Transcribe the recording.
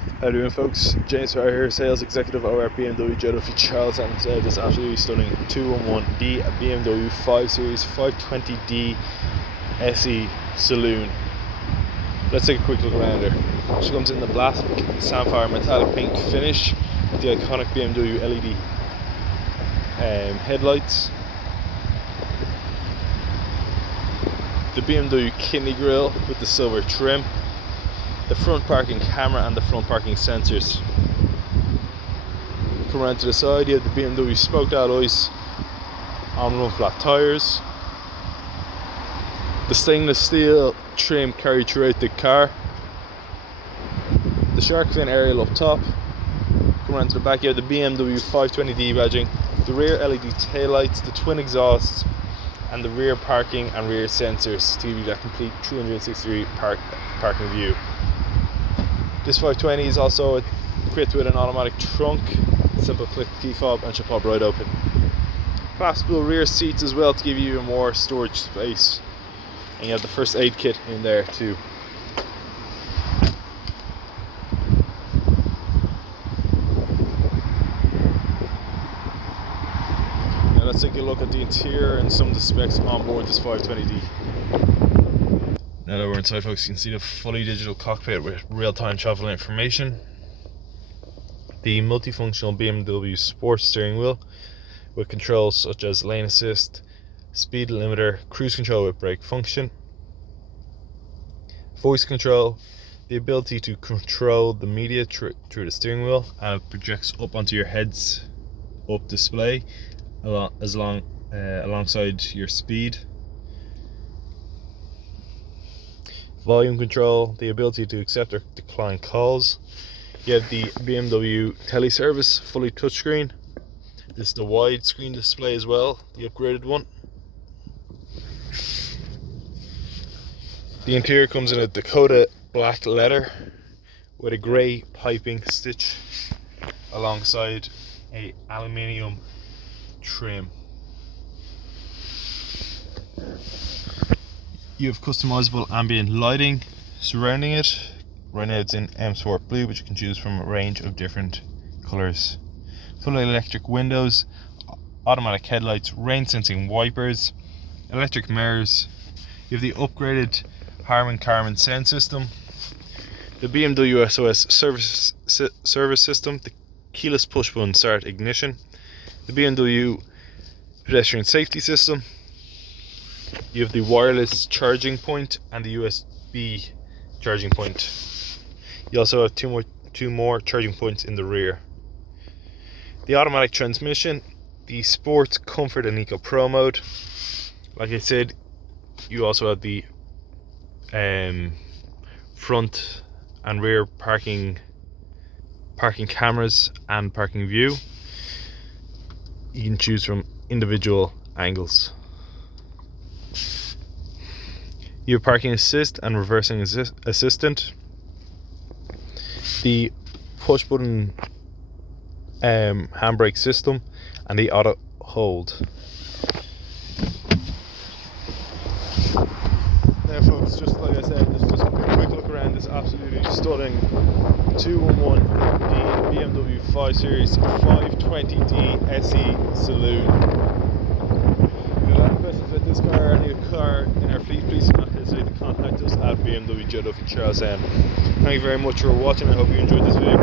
How you doing, folks? James Farr here, sales executive over at BMW Joe Duffy Charlestown. Today, this absolutely stunning 211D BMW 5 Series 520D SE Saloon. Let's take a quick look around her. She comes in the black sapphire metallic pink finish with the iconic BMW LED headlights, the BMW kidney grille with the silver trim, the front parking camera and the front parking sensors. Come around to the side, you have the BMW spoked alloys on run flat tyres, the stainless steel trim carried throughout the car, the shark fin aerial up top. Come around to the back, you have the BMW 520D badging, the rear LED taillights, the twin exhausts and the rear parking and rear sensors to give you that complete 360 degree parking view. This 520 is also equipped with an automatic trunk, simple click key fob, and should pop right open. Collapsible rear seats as well to give you even more storage space, and you have the first aid kit in there too. Now let's take a look at the interior and some of the specs on board this 520D. Now that we're inside, folks, you can see the fully digital cockpit with real-time travel information, the multifunctional BMW sports steering wheel with controls such as lane assist, speed limiter, cruise control with brake function, voice control, the ability to control the media through the steering wheel, and it projects up onto your heads up display alongside your speed. Volume control, the ability to accept or decline calls. You have the BMW teleservice, fully touchscreen. This is the widescreen display as well, the upgraded one. The interior comes in a Dakota black leather with a grey piping stitch alongside a aluminium trim. You have customizable ambient lighting surrounding it. Right now it's in M Sport Blue, but you can choose from a range of different colours. Fully electric windows, automatic headlights, rain sensing wipers, electric mirrors. You have the upgraded Harman Kardon sound system, the BMW SOS service system, the keyless push button start ignition, the BMW pedestrian safety system. You have the wireless charging point and the USB charging point. You also have two more charging points in the rear. The automatic transmission, the Sports, Comfort and Eco Pro mode. Like I said, you also have the front and rear parking cameras and parking view. You can choose from individual angles. You have parking assist and reversing assistant, the push button handbrake system, and the auto hold. Now, folks, just like I said, just a quick look around this absolutely stunning 211D BMW 5 Series 520D SE Saloon. If you have any questions about this car or any car in our fleet, please do not hesitate to contact us at BMW Joe Duffy Charlestown. Thank you very much for watching. I hope you enjoyed this video.